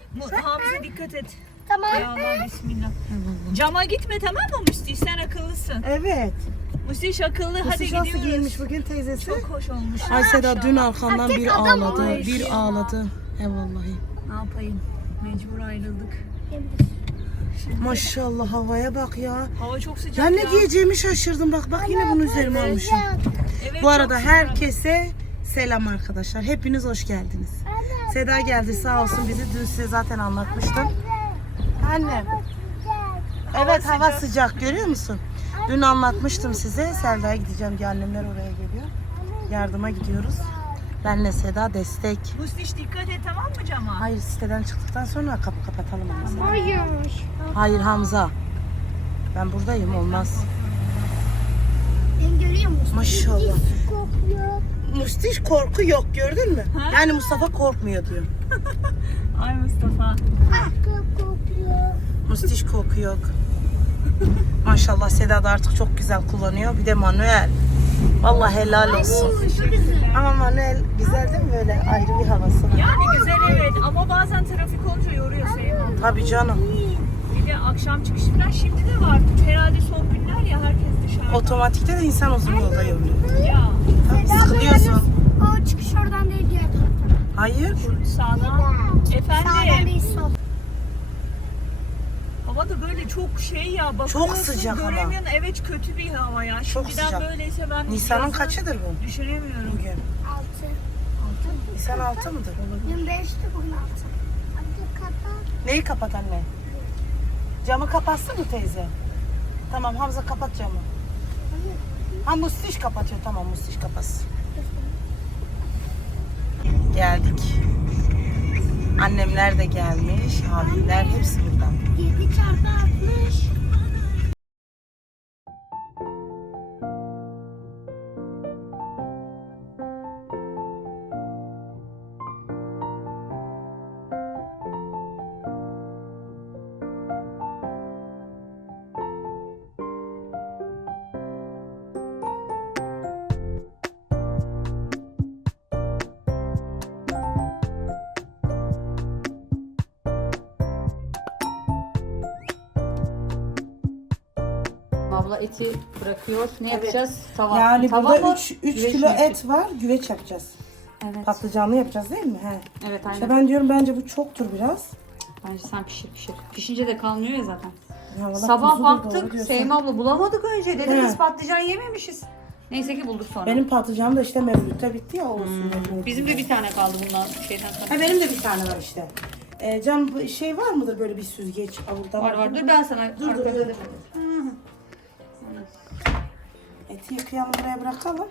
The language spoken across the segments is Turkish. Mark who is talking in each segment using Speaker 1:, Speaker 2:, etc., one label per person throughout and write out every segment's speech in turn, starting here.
Speaker 1: Hamza dikkat et.
Speaker 2: Tamam.
Speaker 1: Ya Allah bismillah. Cama gitme tamam mı Musti? Sen akıllısın.
Speaker 3: Evet.
Speaker 1: Musti akıllı hadi
Speaker 3: Nasıl nasıl
Speaker 1: gidiyoruz.
Speaker 3: giyinmiş bugün teyzesi?
Speaker 1: Çok hoş olmuş.
Speaker 3: Ay Seda dün arkamdan bir ağladı.
Speaker 1: Ay,
Speaker 3: Bir
Speaker 1: ya.
Speaker 3: ağladı. He vallahi.
Speaker 1: Ne yapayım? Mecbur ayrıldık.
Speaker 3: Maşallah havaya bak ya.
Speaker 1: Hava çok sıcak
Speaker 3: Ben ne
Speaker 1: ya.
Speaker 3: giyeceğimi şaşırdım. Bak yine bunu üzerime almışım.
Speaker 1: Evet,
Speaker 3: Bu arada
Speaker 1: çok sıcak.
Speaker 3: herkese selam arkadaşlar. Hepiniz hoş geldiniz. Seda geldi sağ olsun bizi. Dün size zaten anlatmıştım. Anne. Evet hava sıcak görüyor musun? Dün anlatmıştım size. Selda'ya gideceğim diye annemler oraya geliyor. Yardıma gidiyoruz. Benle Seda destek.
Speaker 1: Musti dikkat et tamam mı cama?
Speaker 3: Hayır siteden çıktıktan sonra kapı kapatalım Hamza.
Speaker 2: Hayır.
Speaker 3: Hayır Hamza. Ben buradayım olmaz.
Speaker 2: Ben görüyor musun?
Speaker 3: Maşallah.
Speaker 2: Kokuyor.
Speaker 3: Mustiş korku yok gördün mü? Yani Mustafa korkmuyor diyor.
Speaker 1: Ay Mustafa.
Speaker 2: Kokuyor.
Speaker 3: Mustiş korku yok. Maşallah Seda da artık çok güzel kullanıyor. Bir de manuel. Vallahi helal olsun. Ama manuel güzel değil mi böyle ayrı bir havası var.
Speaker 1: Yani güzel evet ama bazen trafik olunca yoruyor Seyhan.
Speaker 3: Tabii canım.
Speaker 1: Bir de akşam çıkışı falan şimdi de var. Herhalde son günler ya herkes dışarıda.
Speaker 3: Otomatikte de insan uzun yolda yoruluyor.
Speaker 1: Ya
Speaker 3: Tabii sıkılıyorsun.
Speaker 2: O çıkış oradan değil diğer taraftan.
Speaker 3: Hayır.
Speaker 1: sağdan.
Speaker 2: Sağdan
Speaker 1: Efendim.
Speaker 2: değil sol.
Speaker 1: Hava da böyle çok şey ya. Bakıyorsun,
Speaker 3: sıcak ama.
Speaker 1: göremiyorsun. Evet kötü bir hava ya.
Speaker 3: Çok
Speaker 1: Şimdiden
Speaker 3: sıcak.
Speaker 1: böyleyse ben
Speaker 3: Nisan'ın
Speaker 1: yazın
Speaker 3: kaçıdır bu?
Speaker 1: düşünemiyorum.
Speaker 3: Bugün.
Speaker 2: 6.
Speaker 3: Nisan 6 mıdır?
Speaker 2: 25'ti bugün 6. Hadi kapat.
Speaker 3: Neyi kapat anne? Camı kapatsın mı teyze? Tamam Hamza kapat camı. Ha Mustiş kapatıyor. Tamam Mustiş kapatsın. Geldik. Annemler de gelmiş. Abimler hepsi burada.
Speaker 2: 7 çarpı 60.
Speaker 4: Abla eti bırakıyor. Ne yapacağız? Tava.
Speaker 3: Yani
Speaker 4: Tava
Speaker 3: burada
Speaker 4: mı?
Speaker 3: 3
Speaker 4: Güveç
Speaker 3: kilo
Speaker 4: mi?
Speaker 3: et var. Güveç yapacağız.
Speaker 4: Evet.
Speaker 3: Patlıcanlı yapacağız değil mi? He.
Speaker 4: Evet aynen.
Speaker 3: İşte ben diyorum bence bu çoktur biraz.
Speaker 4: Bence sen pişir. Pişince de kalmıyor ya zaten.
Speaker 3: Ya vallahi
Speaker 4: Sabah
Speaker 3: kuzudur, doğru
Speaker 4: baktık
Speaker 3: diyorsun.
Speaker 4: Sevim abla bulamadık önce. Dedim
Speaker 3: He.
Speaker 4: biz patlıcan yememişiz. Neyse ki bulduk sonra.
Speaker 3: Benim patlıcanım da işte mevlütte bitti ya olsun.
Speaker 4: Bizim de bir tane kaldı bundan şeyden sonra.
Speaker 3: Ha, benim de bir tane var işte. Can bu şey var mıdır böyle bir süzgeç avurdan?
Speaker 4: Var dur ben sana
Speaker 3: Dur,
Speaker 4: arkada
Speaker 3: dur.
Speaker 4: da.
Speaker 3: Eti yıkayalım buraya bırakalım.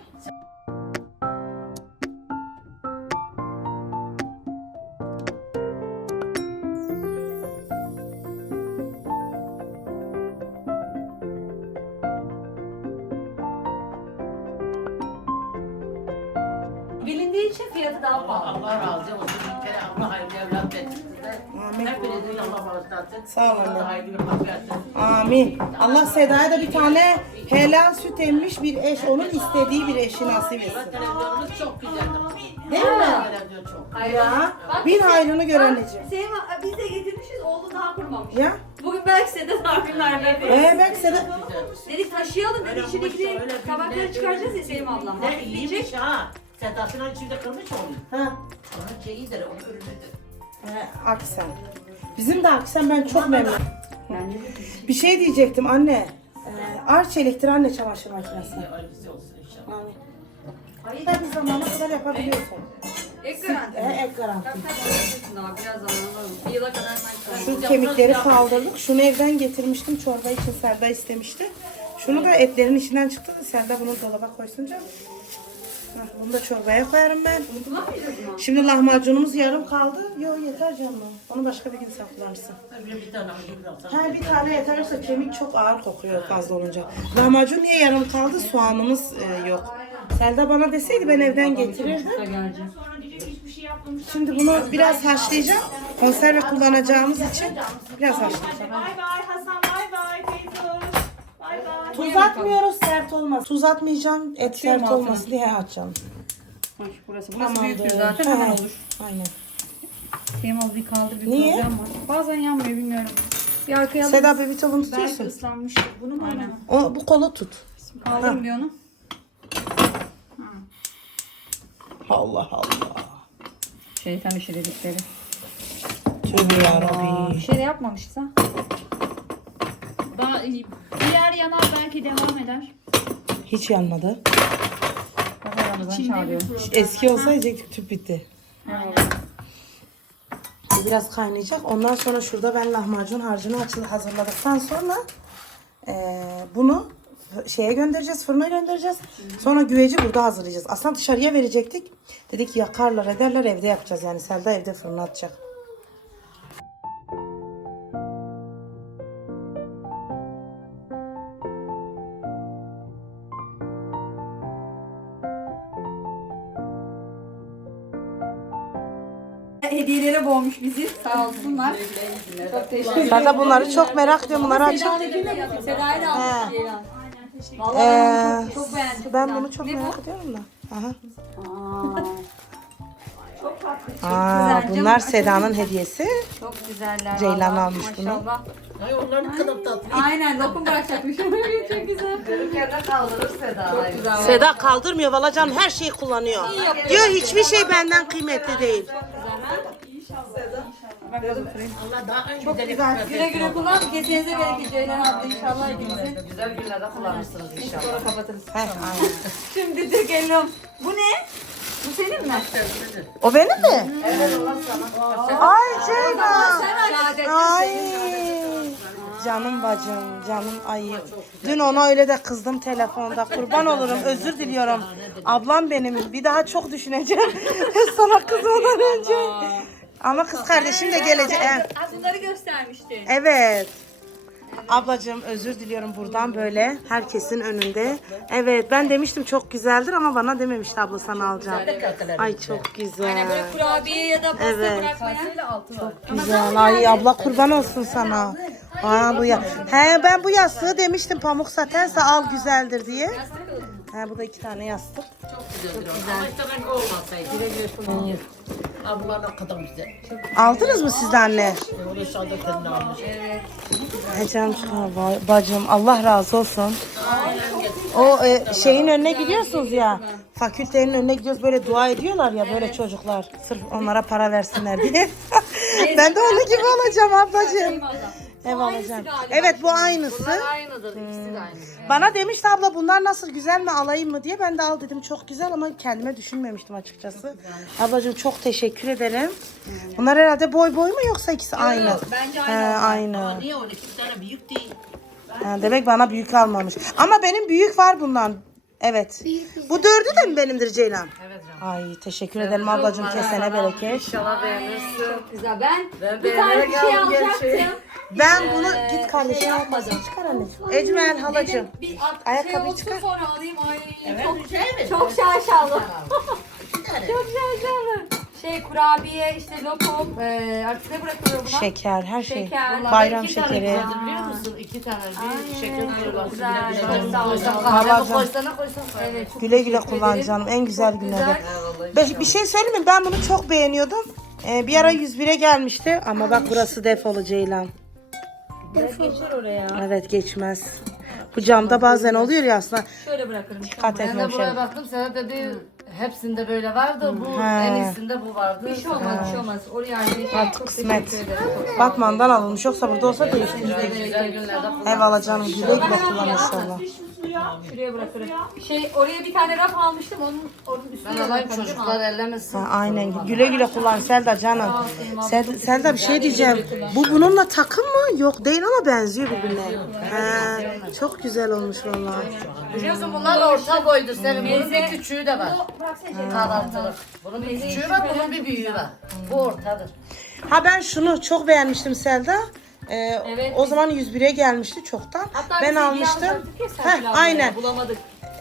Speaker 4: Bilindiği için fiyatı daha pahalı.
Speaker 5: Allah razı olsun. Bir kere Allah hayırlı evlat versin size.
Speaker 3: Amin.
Speaker 5: Hepinizin Allah bağışlasın.
Speaker 3: Sağ ol anne.
Speaker 5: Allah hayırlı evlat versin.
Speaker 3: Amin. Allah Seda'ya da bir tane helal süt emmiş bir eş, onun istediği bir eşi nasip etsin.
Speaker 5: Televizyonunuz çok güzeldi.
Speaker 3: Değil mi?
Speaker 5: Televizyon çok.
Speaker 3: Ya, bin hayrını gör anneciğim.
Speaker 4: Sevim biz de getirmişiz oğlu daha kurmamış.
Speaker 3: Ya,
Speaker 4: Bugün belki size de takvimler
Speaker 3: bak Seda.
Speaker 4: Dedik taşıyalım dedik
Speaker 5: Öyle
Speaker 4: içindekileri
Speaker 5: olmuş, öyle
Speaker 4: tabakları
Speaker 5: bir-
Speaker 4: çıkaracağız ya Sevim ablam.
Speaker 5: Ne iyiymiş ha. Sedasının içinde kırmış onu.
Speaker 3: Ha,
Speaker 5: Onun şeyidir, onun ürünüdür.
Speaker 3: Aksen. Bizim de Aksen ben çok memnunum.
Speaker 4: Bence de.
Speaker 3: Bir şey diyecektim anne. Arçelik'tir anne çamaşır makinesi.
Speaker 5: İyi ailesi olsun inşallah.
Speaker 3: Yani hayır bir zamana kadar yapabiliyorsun.
Speaker 4: Ek garanti.
Speaker 3: Ek garanti.
Speaker 4: Tabii tabii daha biraz zaman alalım. Bir yıla kadar sanki.
Speaker 3: Şu kemikleri kaldırdık. Şunu evden getirmiştim. Çorba için Selda istemişti. Şunu da etlerin içinden çıktı da Selda bunu dolaba koysun canım. Hah, bunu da çorbaya koyarım ben.
Speaker 4: Kullanmayacağız mı?
Speaker 3: Şimdi lahmacunumuz yarım kaldı. Yok yeter canım. Onu başka bir gün saklarsın.
Speaker 5: Bir tane acı bıraksam.
Speaker 3: Her bir tane yeterse kemik çok ağır kokuyor fazla olunca. Lahmacun niye yarım kaldı? Soğanımız yok. Selda bana deseydi ben evden getirirdim.
Speaker 4: Geleceğim.
Speaker 3: Şimdi bunu biraz haşlayacağım. Konserve kullanacağımız için biraz haşlayacağım.
Speaker 1: Bay bay Hasan bay bay teyze. Bay bay.
Speaker 3: Tuz atmıyoruz sert olmaz. Tuz atmayacağım et
Speaker 4: Atıyorum
Speaker 3: sert
Speaker 4: altına.
Speaker 3: olmasın diye atacağım.
Speaker 4: Burası
Speaker 3: Tamamdır.
Speaker 4: büyüktür zaten hemen olur.
Speaker 3: Aynen.
Speaker 4: İsteğim az bir kaldır bir
Speaker 3: Niye?
Speaker 4: problem var. Bazen yanmıyor bilmiyorum. Bir arkaya alın.
Speaker 3: Seda Bebito bunu
Speaker 1: Belki
Speaker 3: tutuyorsun.
Speaker 1: ıslanmıştır. Bunu mu
Speaker 4: Aynen.
Speaker 3: Bu kolu tut.
Speaker 4: Kaldırın bir onu.
Speaker 3: Allah Allah.
Speaker 4: Şeytan işi dedikleri.
Speaker 3: Tövbe yarabbim.
Speaker 4: Bir şey de yapmamışsa.
Speaker 1: Bir yer yanar belki devam eder.
Speaker 3: Hiç yanmadı.
Speaker 4: Bak aramızdan
Speaker 1: İçinde
Speaker 4: çağırıyor.
Speaker 1: bir problem.
Speaker 3: Eski olsa yiyecektik, tüp bitti.
Speaker 1: Aynen.
Speaker 3: Bu biraz kaynayacak. Ondan sonra şurada ben lahmacun harcını hazırladıktan sonra bunu şeye göndereceğiz, fırına göndereceğiz. Sonra güveci burada hazırlayacağız. Aslında dışarıya verecektik. Dedik yakarlar ederler, evde yapacağız. Yani Selda evde fırına atacak.
Speaker 4: Hediyelere boğmuş bizi. Sağ olsunlar. Çok teşekkür ederim.
Speaker 3: Selda bunları çok merak ediyorum. Bunları açacak.
Speaker 4: Seda'yı da almış Ceylan.
Speaker 3: Ee,
Speaker 4: Vallahi çok beğendim. Çok
Speaker 3: ben
Speaker 4: güzel.
Speaker 3: bunu çok
Speaker 4: Ne bu?
Speaker 3: merak ediyorum da. Aha.
Speaker 4: Aa,
Speaker 3: Aa, bunlar Seda'nın hediyesi.
Speaker 4: çok güzeller.
Speaker 3: Ceylan
Speaker 4: vallahi.
Speaker 3: almış bunu.
Speaker 4: Maşallah.
Speaker 5: Ay onlar ne kadar tatlı.
Speaker 4: Aynen lokum bırakacakmış. çok güzel.
Speaker 6: Görürken kaldırır Seda.
Speaker 4: Çok güzel.
Speaker 3: Seda kaldırmıyor. Valla canım her şeyi kullanıyor. Diyor hiçbir şey benden kıymetli değil.
Speaker 5: Allah daha en
Speaker 4: Çok
Speaker 5: güzeli
Speaker 4: güzel.
Speaker 5: kısmet
Speaker 4: Güle güle
Speaker 5: etsin.
Speaker 4: kullan. Kesinize bereket Ceylan abla inşallah hepinizin.
Speaker 6: Güzel günlerde kullanırsınız inşallah.
Speaker 4: Sonra kapatırız.
Speaker 3: Heh, aynen.
Speaker 4: Şimdi de geliyorum. Bu ne? Bu senin mi?
Speaker 3: O benim mi?
Speaker 6: Evet Allah sana.
Speaker 3: Ay Ceylan.
Speaker 4: Şehadet.
Speaker 3: Ay. Canım bacım, canım ay. Dün ona öyle de kızdım telefonda. Kurban olurum, özür diliyorum. Ablam benim. Bir daha çok düşüneceğim. Sana kızmadan önce. Ama kız kardeşim de gelecek.
Speaker 1: Bunları göstermişti.
Speaker 3: Evet. Ablacığım özür diliyorum buradan böyle herkesin önünde. Evet ben demiştim çok güzeldir ama bana dememişti abla sana alacağım. Ay çok güzel.
Speaker 1: Kurabiye ya da pasta
Speaker 3: Evet.
Speaker 1: bırakmayan.
Speaker 3: Güzel. Ay abla kurban olsun sana. Aa bu ya. He ben bu yastığı demiştim pamuk satense al güzeldir diye. He bu da 2 tane yastık.
Speaker 5: Ama işte renk olmasaydı. Abla ne kadar güzel.
Speaker 3: Aldınız mı siz de anne?
Speaker 5: Onu şalda kendine almış.
Speaker 3: He canım bacım Allah razı olsun. O şeyin önüne gidiyorsunuz ya. Fakültenin önüne gidiyoruz böyle dua ediyorlar ya böyle çocuklar. Sırf onlara para versinler diye. Ben de onun gibi olacağım ablacığım. Ev alacağım. Evet bu aynısı.
Speaker 6: Aynıdır. İkisi de aynı.
Speaker 3: Bana demişti abla bunlar nasıl güzel mi alayım mı diye. Ben de al dedim çok güzel ama kendime düşünmemiştim açıkçası. Ablacığım çok teşekkür ederim. Bunlar herhalde boy boy mu yoksa ikisi aynı?
Speaker 1: Bence
Speaker 3: He,
Speaker 1: aynı.
Speaker 3: aynı.
Speaker 5: Niye 12 tane büyük değil?
Speaker 3: Ha, demek bana büyük almamış. Ama benim büyük var bundan. Evet. Bu 4'ü de mi benimdir Ceylan?
Speaker 6: Evet canım.
Speaker 3: Ay teşekkür ederim ablacığım kesene bereket.
Speaker 6: İnşallah beğenirsin.
Speaker 4: Çok güzel. Ben
Speaker 6: Ben
Speaker 4: bir tane bir
Speaker 6: beğenerek
Speaker 4: şey
Speaker 6: aldım gerçeği.
Speaker 4: alacaktım.
Speaker 3: Ben bunu git kardeşim yapmadım. Çıkar anneciğim. Ecmel halacığım.
Speaker 4: Bir şey
Speaker 3: Ayakkabıyı
Speaker 4: olsun
Speaker 3: çıkar.
Speaker 4: sonra alayım. Ay çok
Speaker 5: Şey mi?
Speaker 4: çok şaşalı. Çok şaşalı. Kurabiye işte lokum artık ne bırakılıyor buna?
Speaker 3: Şeker her şey.
Speaker 4: Şeker.
Speaker 3: Bayram
Speaker 6: İki tane
Speaker 3: şekeri.
Speaker 6: güzeldir biliyor musun? 2 tane bir şeker koyuyorlar.
Speaker 4: güzel.
Speaker 6: Sağ olsun.
Speaker 3: Ablacığım.
Speaker 6: Kahve koysana koysan.
Speaker 4: Evet, çok
Speaker 3: Güle güle
Speaker 4: teşekkür
Speaker 3: kullan
Speaker 4: ederim.
Speaker 3: canım. En güzel günlerde.
Speaker 6: Vallahi
Speaker 3: Bir şey söyleyeyim mi? Ben bunu çok beğeniyordum. Bir ara 101'e gelmişti. Ama bak burası defolu Ceylan.
Speaker 1: Geçer oraya.
Speaker 3: Evet geçmez. Bu camda bazen oluyor ya aslında.
Speaker 1: Şöyle bırakırım.
Speaker 3: Dikkat
Speaker 6: Ben
Speaker 3: etmem
Speaker 6: de buraya
Speaker 3: şey.
Speaker 6: baktım. Sana dedi hepsinde böyle vardı. Bu
Speaker 3: Ha.
Speaker 6: en iyisinde bu vardı.
Speaker 4: Bir şey olmaz, bir şey olmaz. Oraya ayrı
Speaker 3: Artık
Speaker 4: çok
Speaker 3: kısmet.
Speaker 4: teşekkür ederim.
Speaker 3: Batman'dan alınmış. Yoksa burada olsa değiştirecek.
Speaker 6: Güzel günlerde
Speaker 3: Eyvallah canım. Güle güle kullan inşallah.
Speaker 4: Şuraya bırakırım. Oraya bir tane raf almıştım. Onun üstüne
Speaker 6: Ben alayım
Speaker 4: bırakırım,
Speaker 6: çocuklar ellemesin.
Speaker 3: Ha, aynen. Güle güle kullan Selda canım. Selda bir şey diyeceğim. Bu bununla takım mı? Yok değil ama benziyor birbirine. Ha, çok güzel olmuş vallahi.
Speaker 6: Biliyorsun bunlar orta boydur. Senin bunun bir küçüğü de var. Kahvaltılık. Bunun bir küçüğü var, bunun bir büyüğü var. Bu ortadır.
Speaker 3: Ha ben şunu çok beğenmiştim Selda.
Speaker 4: Evet.
Speaker 3: O zaman 101'e gelmişti çoktan.
Speaker 4: Hatta
Speaker 3: Ben
Speaker 4: biz hediye
Speaker 3: almıştım.
Speaker 4: alacaktık ya Serpil
Speaker 3: Heh,
Speaker 4: ablaya,
Speaker 3: aynen.
Speaker 4: Bulamadık.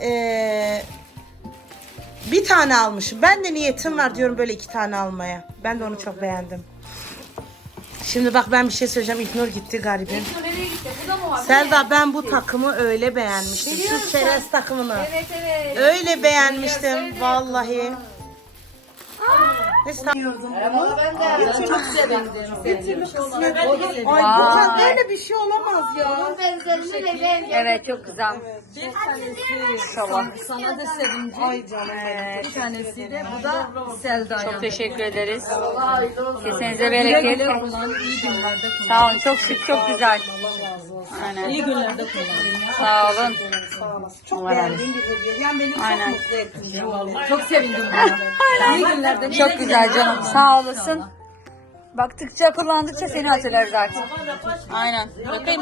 Speaker 3: Bir tane almışım. Ben de niyetim var diyorum böyle 2 tane almaya. Ben de onu çok beğendim. Şimdi bak ben bir şey söyleyeceğim. İlknur gitti garibim.
Speaker 4: Şu nereye gitti? Bu da mı var?
Speaker 3: Selda ben bu takımı öyle beğenmiştim. Şu çerez takımını.
Speaker 4: Evet evet.
Speaker 3: Öyle beğenmiştim vallahi. Ne sanıyordum bunu?
Speaker 6: Ben de çok sevindim.
Speaker 3: Bir türlü kısmet olur. Ay bu böyle bir şey olamaz ya.
Speaker 6: Bunun benzerini de ben
Speaker 4: Evet çok güzel.
Speaker 5: Bir tanesi
Speaker 4: İnşallah.
Speaker 5: sana da sevinci.
Speaker 3: Ay canım.
Speaker 5: Bir tanesi de bu da Selda'ya.
Speaker 4: Çok teşekkür ederiz.
Speaker 6: hayırlı olsun.
Speaker 4: Kesenize bereket.
Speaker 5: Kullan, iyi günlerde kullan.
Speaker 4: Sağ olun. Çok şık, çok güzel. Aynen.
Speaker 5: İyi günlerde kullan.
Speaker 4: Sağ olun.
Speaker 3: Sağ olasın. Çok beğendiğim bir hediye. Yani beni çok
Speaker 4: Aynen.
Speaker 3: mutlu ettin.
Speaker 5: Çok sevindim buna. İyi günlerde.
Speaker 4: Çok güzel canım. Sağ olasın. Baktıkça, kullandıkça seni hatırlarız artık. Aynen. Bakayım.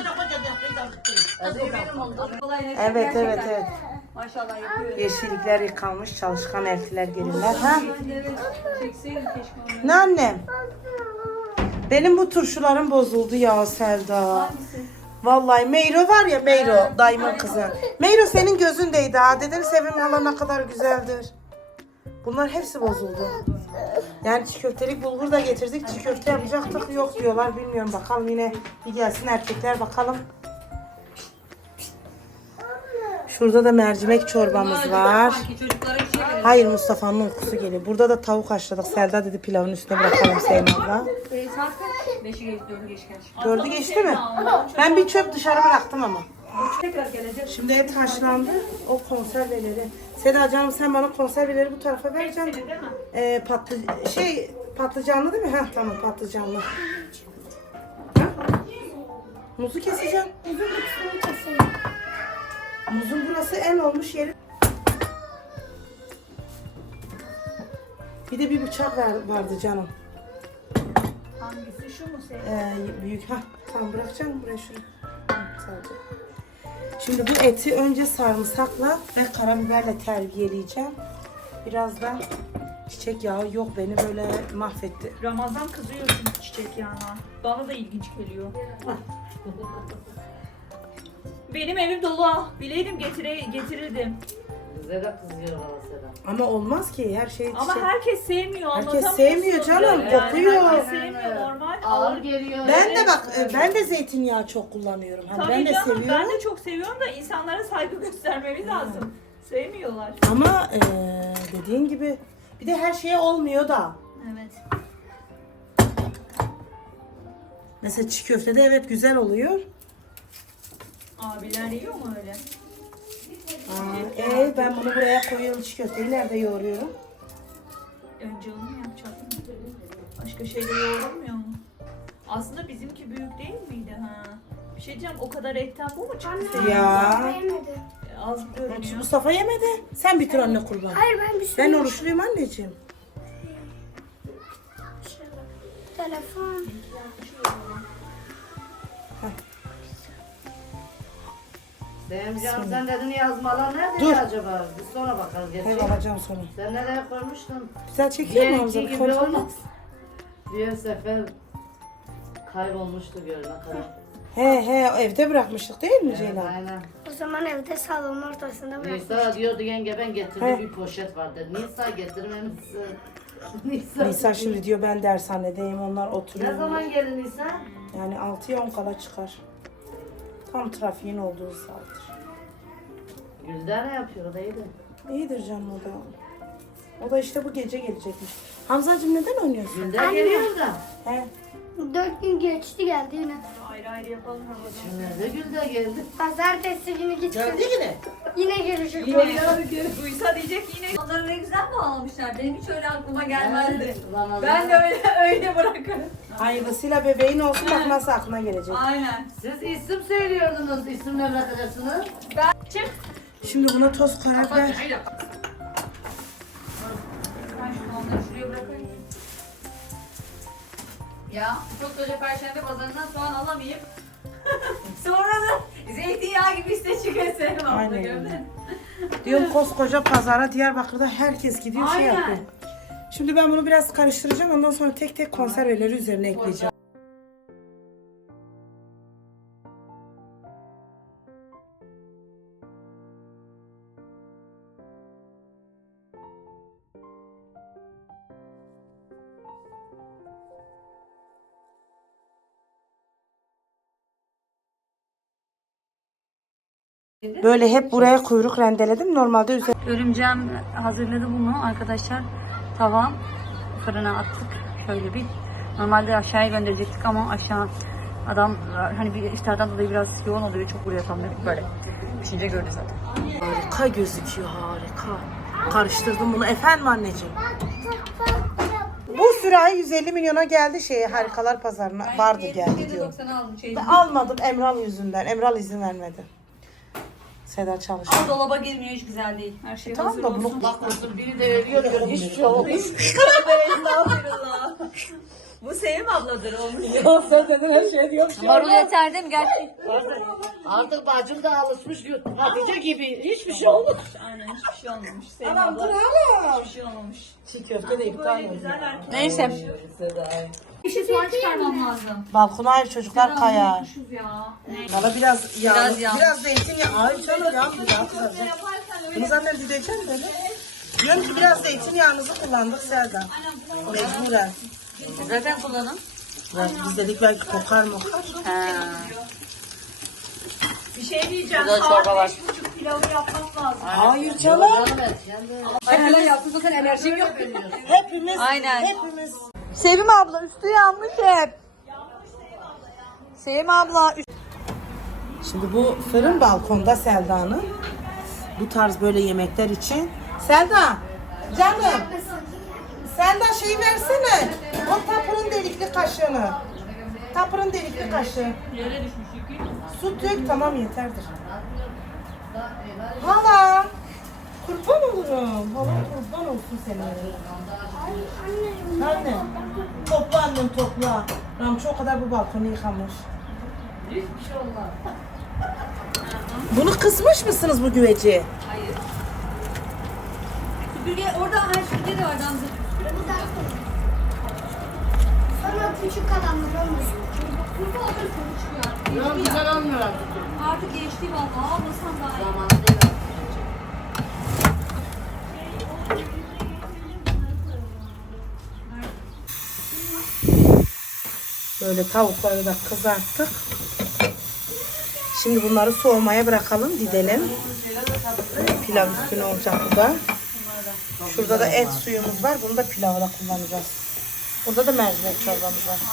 Speaker 3: Evet evet evet.
Speaker 4: Maşallah yapıyor.
Speaker 3: Yeşillikler yıkanmış, çalışkan eltiler gelirler. Ha? Ne annem? Benim bu turşularım bozuldu ya Selda. Vallahi Meyro var ya, Meyro dayımın kızı. Meyro senin gözündeydi ha. Dedim Sevim hala ne kadar güzeldir. Bunlar hepsi bozuldu. Yani çiğ köftelik bulgur da getirdik. Çiğ köfte yapacaktık. Yok diyorlar. Bilmiyorum, bakalım yine bir gelsin erkekler bakalım. Şurada da mercimek çorbamız var. Hayır, Mustafa'nın uykusu geliyor. Burada da tavuk haşladık. Selda dedi pilavın üstüne bırakalım Sevim abla.
Speaker 4: Saat kaç? 5'i geçti, 4'ü geçken.
Speaker 3: 4'ü geçti mi? Ben bir çöp dışarı bıraktım ama. Şimdi et haşlandı. O konserveleri. Seda canım, sen bana konserveleri bu tarafa vereceksin. Patlıcanlı değil mi? Heh, tamam, patlıcanlı. Ha? Muzu keseceğim. Muzun burası en olmuş yeri. Bir de bir bıçak vardı canım.
Speaker 1: Hangisi, şu mu senin?
Speaker 3: Büyük. Ha, tamam, bırakacağım buraya şuraya. Sadece. Şimdi bu eti önce sarımsakla ve karabiberle terbiyeleyeceğim. Biraz da çiçek yağı yok, beni böyle mahvetti.
Speaker 1: Ramazan kızıyorsun çiçek yağına. Bana da ilginç geliyor. Benim evim dolu. Bileydim getirirdim.
Speaker 6: Bize de kızıyor bana Seda.
Speaker 3: Ama olmaz ki her şey çiçek.
Speaker 1: Ama herkes sevmiyor.
Speaker 3: Herkes
Speaker 1: anlatamıyorsun
Speaker 3: sevmiyor canım,
Speaker 1: da.
Speaker 3: kokuyor.
Speaker 1: Herkes sevmiyor, normal.
Speaker 6: Ağır geliyor.
Speaker 3: Ben de bak, ben de zeytinyağı çok kullanıyorum. Hani
Speaker 1: Tabii
Speaker 3: ben de
Speaker 1: canım,
Speaker 3: seviyorum.
Speaker 1: ben de çok seviyorum da insanlara saygı göstermemiz lazım. Sevmiyorlar.
Speaker 3: Ama dediğin gibi bir de her şeye olmuyor da.
Speaker 1: Evet.
Speaker 3: Mesela çiğ köftede evet güzel oluyor.
Speaker 1: Abiler yiyor mu öyle?
Speaker 3: Ben bunu buraya koyuyorum, çiğ köfteyi nerede yoğuruyorum?
Speaker 1: Önce onu mu yapacaktın? Başka şeyle yoğrulmuyor mu? Aslında bizimki büyük değil miydi ha? Bir şey diyeceğim, o kadar etten bu mu çıktı senin?
Speaker 3: Ya
Speaker 1: Az görünüyor.
Speaker 3: Mustafa yemedi. Sen bitir anne kurban.
Speaker 2: Hayır, ben bir şey
Speaker 3: Ben oruçluyum anneciğim.
Speaker 2: telefon.
Speaker 6: Sevimcanım, sen dedin yazmalar nerede
Speaker 3: Dur.
Speaker 6: acaba? Biz sonra bakarız.
Speaker 3: Hayır,
Speaker 6: Gerçek.
Speaker 3: alacağım sonra.
Speaker 6: Sen nereye koymuştun?
Speaker 3: Güzel çekiyor mu
Speaker 6: Diğer
Speaker 3: Hamza?
Speaker 6: iki gibi
Speaker 3: Kontrol
Speaker 6: olmaz. Bir sefer kaybolmuştu görüne kadar.
Speaker 3: He evde bırakmıştık değil mi
Speaker 6: Evet,
Speaker 3: Ceylan?
Speaker 6: aynen.
Speaker 2: O zaman evde salonun ortasında bırak.
Speaker 6: Nisa diyordu yenge, ben getirdim
Speaker 3: He.
Speaker 6: bir poşet var dedi. Nisa getirmemişsin. Nisa.
Speaker 3: Nisa şimdi diyor ben dershanedeyim, onlar
Speaker 6: Ne
Speaker 3: oturuyor.
Speaker 6: zaman gelir Nisa?
Speaker 3: Yani 6'ya 10 kala çıkar. Tam trafiğin olduğu saattir.
Speaker 6: Gülden ne yapıyor? O da iyiydi.
Speaker 3: İyidir canım o da. O da işte bu gece gelecekmiş. Hamzacığım neden oynuyorsun?
Speaker 6: Gülden geliyor da.
Speaker 3: He.
Speaker 2: 4 gün geçti geldi yine.
Speaker 1: Ayrı ayrı yapalım Ramazan.
Speaker 6: Şimdi de Gülden geldi.
Speaker 2: Pazartesi günü gittim.
Speaker 3: yine.
Speaker 2: Yine gelecek.
Speaker 1: Duysa diyecek yine.
Speaker 4: Onları ne güzel bağlamışlar. Benim hiç öyle aklıma gelmezdi.
Speaker 6: Ramazan.
Speaker 4: Ben de öyle bırakırım.
Speaker 3: Hayırlısıyla bebeğin olsun, bak nasıl aklına gelecek.
Speaker 4: Aynen.
Speaker 6: Siz isim söylüyordunuz. İsim ne bırakacaksınız?
Speaker 1: Çık.
Speaker 3: Şimdi buna toz karabiber.
Speaker 4: Ben şu onları şuraya bırakayım. Ya çok koca perşembe pazarından soğan alamayıp sonra da zeytinyağı gibi işte çıkıyor senin orada,
Speaker 3: Aynen.
Speaker 4: gördün mü?
Speaker 3: Diyorum koskoca pazara Diyarbakır'da herkes gidiyor şey
Speaker 4: Aynen.
Speaker 3: yapıyor. Şimdi ben bunu biraz karıştıracağım, ondan sonra tek tek konserveleri üzerine ekleyeceğim. Böyle hep buraya kuyruk rendeledim. Normalde üzerine
Speaker 4: Örümcem hazırladı bunu arkadaşlar. Tavam. fırına attık. Şöyle bir. Normalde aşağıya gönderecektik ama aşağı adam hani bir iftardan dolayı biraz yoğun oluyor. Çok buraya dedik böyle. Pişince gördü zaten.
Speaker 3: Harika gözüküyor, harika. Karıştırdım bunu. Efendim anneciğim. Bu sürahi 150 milyona geldi şeye Harikalar Pazarına. Vardı geldi diyor.
Speaker 4: 90'a aldım şey.
Speaker 3: Almadım Emral yüzünden. Emral izin vermedi. Seda çalışıyor.
Speaker 4: Ama dolaba girmiyor, hiç güzel değil. Her şey
Speaker 3: Tamam
Speaker 4: hazır
Speaker 3: da
Speaker 4: olsun.
Speaker 3: bunu
Speaker 6: Bakmışsın biri de eriyor diyor. Hiçbir şey olmuyor.
Speaker 1: Estağfurullah. Bu Sevim abladır olmuş.
Speaker 4: Marul yeter değil mi? Gerçekten.
Speaker 6: Artık bacım da alışmış diyor. Hatice gibi. Hiçbir şey olmuyor.
Speaker 1: Aynen hiçbir şey olmamış. Sevim abla hiçbir şey olmamış.
Speaker 3: çiğ köfte de iptal oldu.
Speaker 4: Neyse. Bir şey soğan çıkarmam lazım.
Speaker 3: Balkona hayır çocuklar kayar.
Speaker 1: Konuşuz ya.
Speaker 3: Bana biraz yağ,
Speaker 4: Biraz yağ.
Speaker 3: biraz zeytinyağı. Ay canım yağ mı daha kızacak. Bunu zaten dideceğim böyle. Diyorum ki biraz zeytinyağınızı kullandık Serda. Mecburen.
Speaker 4: Zaten kullanın.
Speaker 3: Ya biz dedik belki kokar mı?
Speaker 1: Bir şey diyeceğim.
Speaker 6: Burada çorba var.
Speaker 1: 5.30 pilavı yapmak lazım.
Speaker 3: Hayır canım.
Speaker 4: Aynen yaptım zaten enerjim yok.
Speaker 3: Hepimiz.
Speaker 4: Aynen.
Speaker 3: Hepimiz.
Speaker 4: Sevim abla üstü yanmış hep. Sevim abla
Speaker 3: Şimdi bu fırın balkonda Selda'nın. Bu tarz böyle yemekler için. Selda, canım. Selda şey versene. O tapırın delikli kaşığını. Tapırın delikli kaşığı.
Speaker 1: Yere düşmüş yükü.
Speaker 3: Su dök tamam yeterdir. Hala. Kurban olurum. Hala kurban olsun senin. Anne. Topla annem topla. Ramço o kadar bu balkonu yıkamış. Bunu kısmış mısınız bu güveci?
Speaker 1: Hayır.
Speaker 4: süpürge orada her süpürge de var damızı.
Speaker 2: Sonra küçük adamlar olmasın.
Speaker 4: Burada alırsın çıkıyor.
Speaker 6: Yok güzel olmuyor artık.
Speaker 4: Artık geçti valla almasan daha iyi.
Speaker 6: Zamanı değil.
Speaker 3: Böyle tavukları da kızarttık. Şimdi bunları soğumaya bırakalım, didelim. Pilav üstüne olacak bu da. Şurada da et suyumuz var. Bunu da pilava da kullanacağız. Burada da mercimek çorbamız var.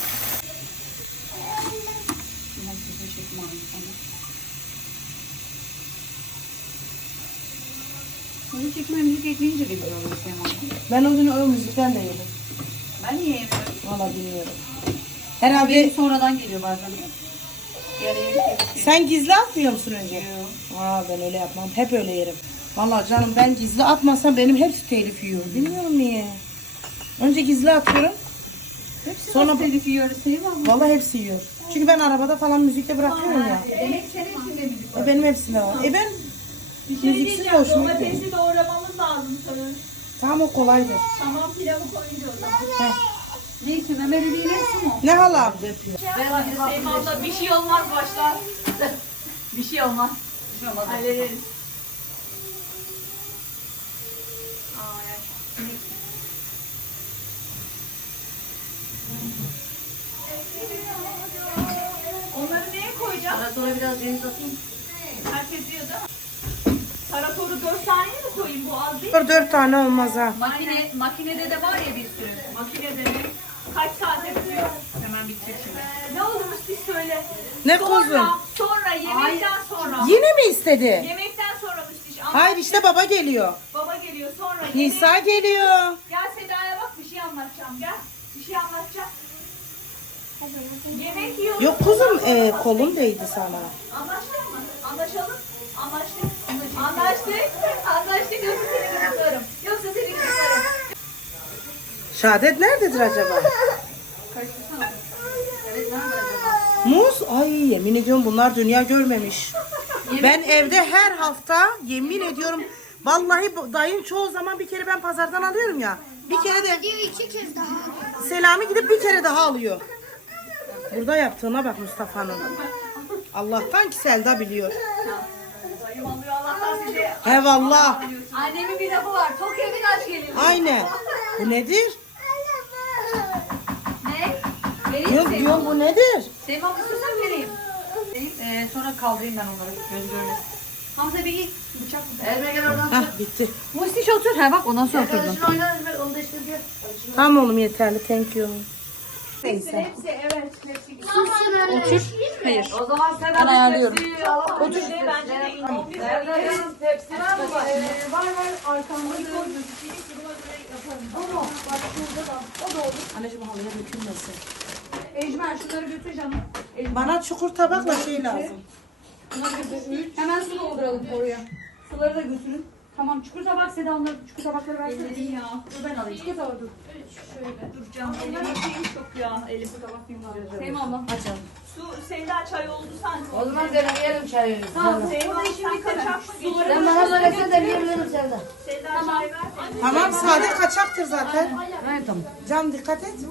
Speaker 4: Bunu çekmeye müzik ekleyince de güzel olur Sema.
Speaker 3: Ben o gün o müzikten de yedim.
Speaker 4: Ben niye yemiyorum?
Speaker 3: Valla bilmiyorum.
Speaker 4: Benim
Speaker 3: Herhalde
Speaker 4: sonradan geliyor bazen. Yarı yarı
Speaker 3: sen gizli atmıyor musun önce? Aa, ben öyle yapmam. Hep öyle yerim. Valla canım ben gizli atmasam benim hepsi telif yiyor. Bilmiyorum niye. Önce gizli atıyorum. Sonra
Speaker 4: telif yiyoruz Sevim abla.
Speaker 3: valla hepsi yiyor. Çünkü ben arabada falan müzikle bırakıyorum ya.
Speaker 4: Demek senin içinde müzik.
Speaker 3: Benim hepsinde var. Ben
Speaker 1: Bir şey
Speaker 3: müziksiz de
Speaker 1: diyeceğim.
Speaker 3: hoşuma gidiyor.
Speaker 1: Domatesi doğramamız lazım sana.
Speaker 3: Tamam o kolaydır.
Speaker 1: Tamam pilavı koyunca o zaman.
Speaker 4: Neyse Mehmet dediğin hepsi mi?
Speaker 3: Ne hala?
Speaker 1: Sevim abla bir şey olmaz başlar. Bir şey olmaz. Hallederiz. Onları neye koyacağız?
Speaker 6: Sonra biraz ceviz atayım.
Speaker 1: Herkes diyor değil mi? Taratoru 4 tane mi koyayım bu az değil mi?
Speaker 3: 4 tane olmaz ha.
Speaker 4: Makinede de var ya bir sürü.
Speaker 1: Makinede mi? Kaç saate bitiyor?
Speaker 4: Hemen bitecek şimdi.
Speaker 1: Ne olurmuş bir söyle.
Speaker 3: Ne
Speaker 1: Sonra,
Speaker 3: kuzum?
Speaker 1: sonra yemekten sonra.
Speaker 3: Yine mi istedi?
Speaker 1: Yemekten sonra müthiş. Ama
Speaker 3: Hayır işte baba geliyor.
Speaker 1: baba geliyor sonra.
Speaker 3: Nisa geliyor.
Speaker 1: Gel Seda'ya bak bir şey anlatacağım gel. Bir şey anlatacağım. Yemek yiyoruz.
Speaker 3: Yok kuzum kolum değdi sana.
Speaker 1: Anlaştık mı? Anlaşalım. Anlaştık. Anlaştık. Anlaştık. Yoksa seni kutlarım. Yoksa seni kutlarım.
Speaker 3: Şahadet nerededir acaba? Muz? Ay yemin ediyorum bunlar dünya görmemiş. Ben evde her hafta yemin ediyorum vallahi dayım çoğu zaman bir kere ben pazardan alıyorum ya. Bir kere de
Speaker 2: Diyor 2 kez daha.
Speaker 3: Selami gidip bir kere daha alıyor. Burada yaptığına bak Mustafa'nın. Allah'tan ki Selda biliyor.
Speaker 1: Dayım alıyor Allah'tan sizi.
Speaker 3: He vallah.
Speaker 4: Annemin bir lafı var. Tok evin aç geliyor.
Speaker 3: Aynen. Bu nedir?
Speaker 4: Ne? Vereyim
Speaker 3: Yok
Speaker 4: Sevim
Speaker 3: diyorum bu nedir?
Speaker 4: Sevim abla istiyorsan vereyim. Sonra kaldırayım ben onları. Göz görmesin. Hamza bir git. Bıçak mı?
Speaker 6: Elime gel oradan
Speaker 3: Hah
Speaker 6: çık.
Speaker 3: bitti.
Speaker 4: Mustiş otur. Ha bak ondan sonra oturdum.
Speaker 6: Arkadaşın oynarız ben onu da işte diyor.
Speaker 3: Tamam oğlum yeterli. Thank you.
Speaker 1: Hepsi evet. Hepsi güzel.
Speaker 4: Otur. Hayır.
Speaker 6: O zaman sen
Speaker 4: Ben ayarlıyorum.
Speaker 1: Otur. Bence de iyi.
Speaker 6: Tepsi var mı?
Speaker 3: Anneciğim halıya dökülmesin.
Speaker 4: Ecmer şunları götür canım.
Speaker 3: Bana çukur tabakla şey lazım.
Speaker 4: Bunları götür. Hemen su dolduralım oraya. Suları da götürün. Tamam çukur tabak Seda onları çukur tabakları versene.
Speaker 1: İyi ya.
Speaker 4: Dur ben alayım. Çukur tabağı dur.
Speaker 1: Şöyle duracağım. Elim şeyim çok ya. Elim.
Speaker 4: Sevim abla. Açalım.
Speaker 1: Su Sevda çay oldu sanki.
Speaker 6: O zaman deneyelim çayı.
Speaker 4: Tamam.
Speaker 1: Sevda sen kaçak mı geçiyorsun?
Speaker 6: Sen bana söylesen deneyebilirim Sevda.
Speaker 1: Sevda çay ver.
Speaker 3: Tamam sade kaçaktır zaten.
Speaker 6: Evet tamam.
Speaker 3: Can dikkat et.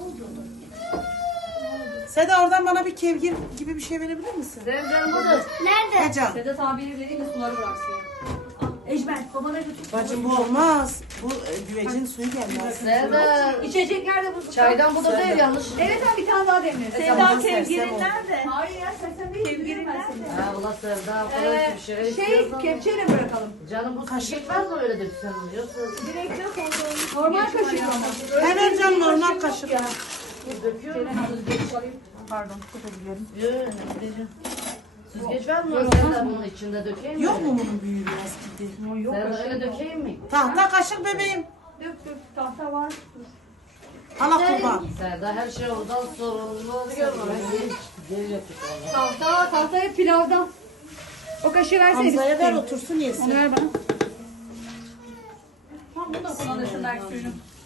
Speaker 3: Seda oradan bana bir kevgir gibi bir şey verebilir misin?
Speaker 6: Benim canım budur.
Speaker 2: Nerede?
Speaker 3: He Can.
Speaker 4: Sedat abiye vereyim de suları bıraksın. Ecmer babana götür.
Speaker 3: Bacım bu olmaz. Bu güvecin suyu gelmez.
Speaker 6: Sevda.
Speaker 4: İçecek nerede bu?
Speaker 6: Çaydan budur değil yanlış.
Speaker 4: Evet abi bir tane daha demle.
Speaker 1: Sevda kevgirin nerede?
Speaker 4: Hayır ya sen değil.
Speaker 1: Kevgirin nerede?
Speaker 6: Ha ulan Sevda o kadar bir şey istiyorsan.
Speaker 4: Kepçeyle bırakalım.
Speaker 6: Canım bu kaşık var mı öyle döksen bunu yoksa
Speaker 1: Direkt yok oldu.
Speaker 4: Normal kaşık ama.
Speaker 3: Hemen Can normal kaşık.
Speaker 6: döküyor musun?
Speaker 4: Pardon çok özür dilerim.
Speaker 6: Yok süzgeç var mı Sevda bunun içinde dökeyim mi?
Speaker 3: Yok mu bunun büyüğü biraz gidi?
Speaker 6: Sevda öyle dökeyim mi?
Speaker 3: Tahta kaşık bebeğim.
Speaker 4: Dök tahta var.
Speaker 3: Hala kurban.
Speaker 6: Sevda her şey oradan sorumlu oluyor mu? Geri yaptık valla.
Speaker 4: Tahta hep pilavdan. O kaşığı versene.
Speaker 3: Hamza'ya ver otursun
Speaker 4: Onu
Speaker 3: yesin.
Speaker 4: ver bana. Tamam bunu da kullanırsın belki suyunu.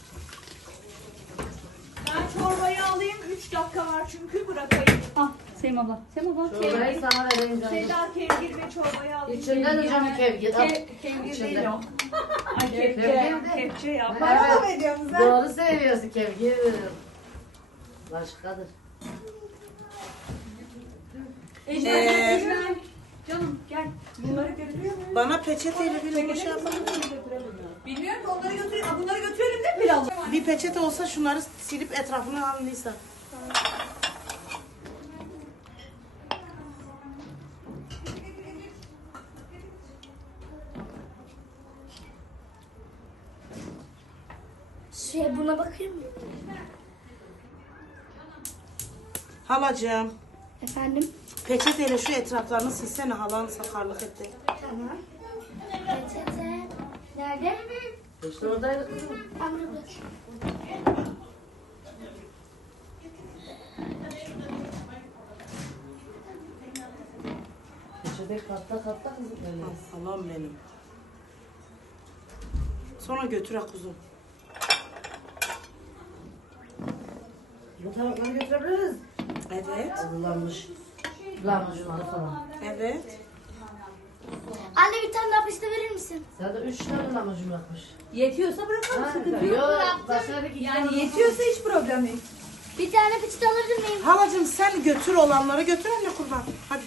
Speaker 1: Ben çorbayı alayım. 3 dakika var çünkü bırakayım.
Speaker 4: Ah Sevim abla. Sevim abla.
Speaker 6: Çorbayı sana vereyim canım.
Speaker 1: Sevda kevgir ve çorbayı alayım.
Speaker 6: İçinde de canım kevgir.
Speaker 1: Kevgir
Speaker 6: İçinde.
Speaker 1: değil o. Ay kepçe.
Speaker 6: Kevgir.
Speaker 1: Kepçe ya.
Speaker 6: Evet. Doğru söylüyorsun kevgir. Başkadır.
Speaker 4: Ecmer. Canım gel. Bunları götürüyor muyum?
Speaker 3: Bana peçeteyle bir şey yapalım.
Speaker 4: Bilmiyorum ki onları götürüyorum. Bunları götürelim de pilav.
Speaker 3: Bir peçete olsa şunları silip etrafını alınıysa.
Speaker 2: Buna bakayım mı?
Speaker 3: Halacığım
Speaker 2: Efendim?
Speaker 3: peçeteyle şu etraflarını silsene halan sakarlık etti.
Speaker 2: Tamam. Peçete. Nerede?
Speaker 6: İşte oradaydı kızım.
Speaker 2: Anladım.
Speaker 6: Köşede katta kızım böyle.
Speaker 3: Allah'ım benim. Sonra götür ha kuzum.
Speaker 6: Bu tabakları götürebiliriz.
Speaker 3: Evet.
Speaker 6: Hazırlanmış. Lahmacunları falan.
Speaker 3: Evet.
Speaker 2: Anne bir tane daha peçete verir misin?
Speaker 6: Sen de 3 tane lahmacun yapmış.
Speaker 4: Yetiyorsa bırakalım. Sıkıntı yok.
Speaker 6: Yok. Başka bir
Speaker 4: Yani yetiyorsa hiç problem değil.
Speaker 2: Bir tane peçete alabilir miyim?
Speaker 3: Halacığım sen götür olanları götür anne kurban. Hadi.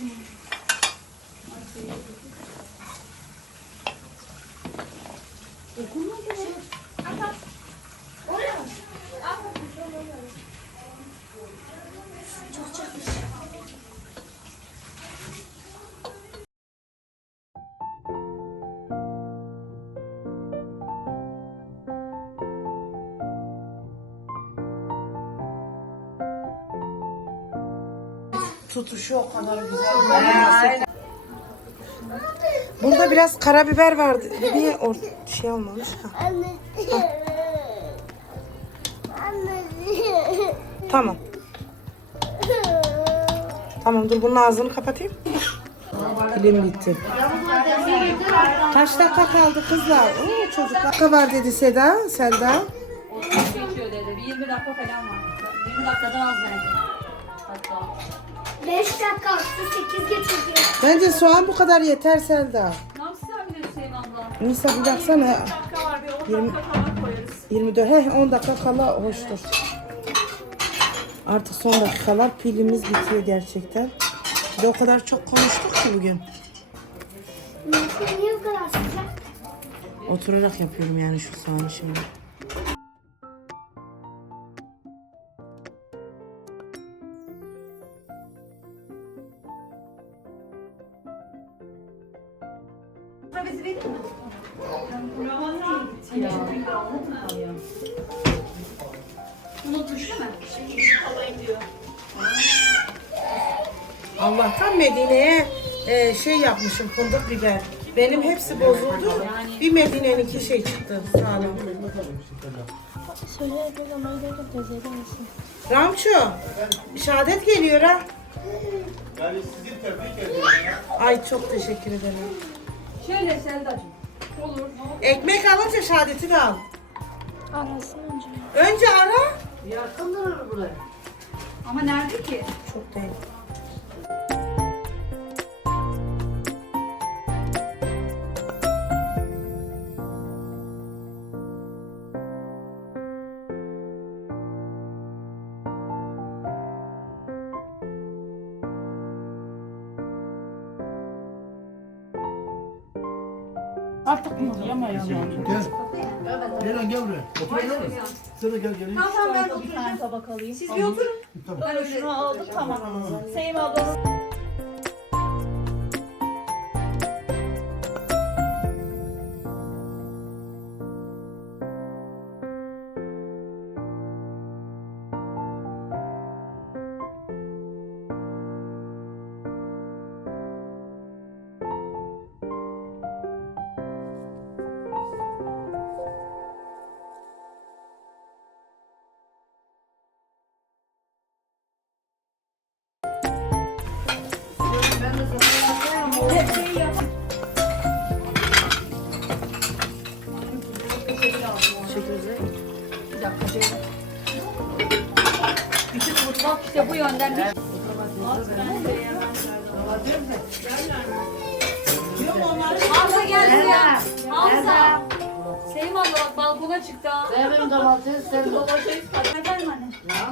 Speaker 2: Oraya mı? Çok çakmış.
Speaker 3: Tutuşu o kadar güzel. Burada biraz karabiber vardı. Niye şey olmamış? Ha.
Speaker 2: Anne. Anne.
Speaker 3: Tamam. Tamam dur bunun ağzını kapatayım. Film bitti. Kaç dakika kaldı kızlar? Oo, çocuklar. Dakika var dedi Seda. Selda.
Speaker 4: Geçiyor dedi. Bir 20 dakika falan var. 20 dakikadan az bence. Hatta.
Speaker 2: 5 dakika. Su 8 getirdi.
Speaker 3: Bence soğan bu kadar yeter Selda.
Speaker 4: Ne yapsın sen biliyorsun Sevim abla?
Speaker 3: Nisa bir baksana.
Speaker 1: Dakika var bir 10 dakika falan koyarız.
Speaker 3: 24. 10 dakika kala hoştur. Artık son dakikalar pilimiz bitiyor gerçekten. Bir de o kadar çok konuştuk ki bugün.
Speaker 2: Niye bu kadar sıcak?
Speaker 3: Oturarak yapıyorum yani şu soğanı şimdi.
Speaker 4: kahve bezi vereyim mi? Unutmuş değil mi?
Speaker 1: Alayım diyor.
Speaker 3: Allah'tan Medine'ye şey yapmışım, fındık biber. Benim hepsi bozuldu. Bir Medine'ninki şey çıktı sağlam.
Speaker 2: Söyle programı giderken teyze eder misin?
Speaker 3: Ramço, şehadet geliyor ha.
Speaker 7: Yani sizi tebrik ediyorum ya.
Speaker 3: Ay çok teşekkür ederim.
Speaker 4: Şöyle Selda'cığım. Olur.
Speaker 3: Ekmek alınca şehadeti de al.
Speaker 2: Arasın önce.
Speaker 3: Önce ara.
Speaker 6: Yakındır buraya.
Speaker 4: Ama nerede ki?
Speaker 3: Çok değil.
Speaker 4: Artık mutlamayalım.
Speaker 7: Gel gel buraya. Otur gel buraya. Sen de gel geleyim.
Speaker 4: Tamam ben
Speaker 1: Bir tane tabak alayım.
Speaker 4: Siz bir oturun.
Speaker 1: Ben şunu aldım tamam. Sevim ablanın
Speaker 4: Bütün mutfak işte bu yönden hiç. Hamza geldi ya. Hamza. Sevim abla bak balkona çıktı ha.
Speaker 6: Sevim domates, sevim domates.
Speaker 4: Efendim anne.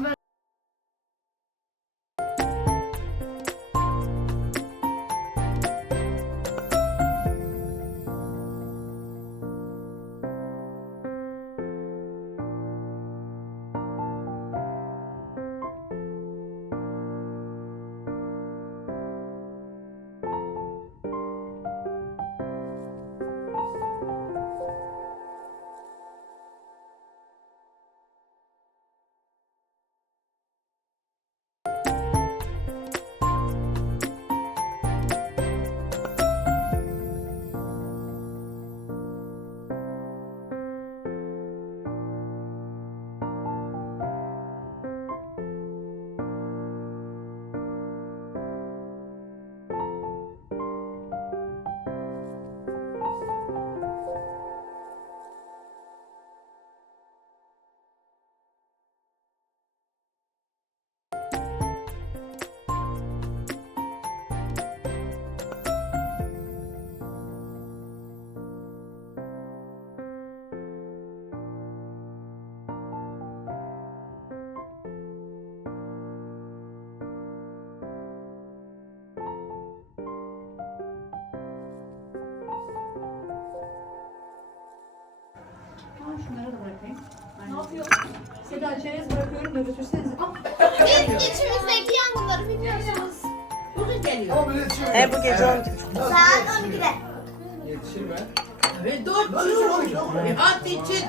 Speaker 4: Şunları da bırakayım. Ne yapıyorsun? Seda çerez bırakıyorum da götürsenize.
Speaker 2: İçimizdeki yangınları biliyorsunuz.
Speaker 7: Ama böyle yetişir mi?
Speaker 3: Bu gece 12.
Speaker 2: Saat 12'de.
Speaker 7: Yetişir mi?
Speaker 6: Ve dur. At için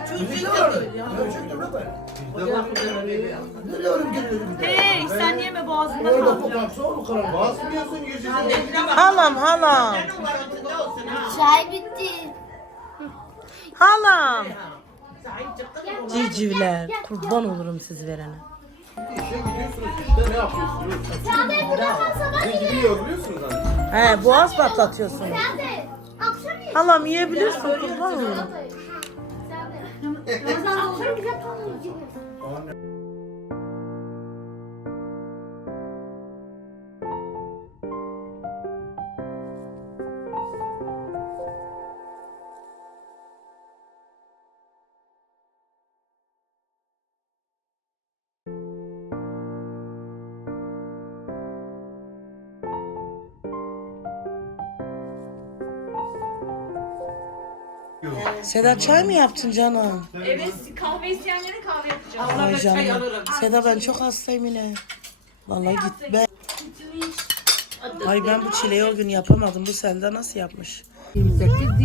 Speaker 7: Geliyorum geliyorum.
Speaker 1: Hey sen yeme boğazında
Speaker 7: Orada
Speaker 1: kalacak.
Speaker 7: kokaksa o mu karar? Basmıyorsun yüzüne.
Speaker 3: Halam halam.
Speaker 2: Çay bitti.
Speaker 3: Halam. Civcivler. Kurban olurum siz verene.
Speaker 7: İşe gidiyorsunuz işte ne yapıyorsunuz?
Speaker 2: Çağatay burada kalsa var
Speaker 7: Ne gibi yoruluyorsunuz hani?
Speaker 3: He boğaz patlatıyorsun.
Speaker 2: Çağatay. Akşam yiyin.
Speaker 3: Halam yiyebilirsin kurban olurum.
Speaker 2: Akşam güzel tadı yiyeceğiz.
Speaker 3: Seda çay mı yaptın canım?
Speaker 1: Evet kahve isteyenlere kahve yapacağım.
Speaker 3: Ay canım. Seda ben çok hastayım yine. Vallahi git ben. Ay ben bu çileği o gün yapamadım. Bu Selda nasıl yapmış?
Speaker 6: 28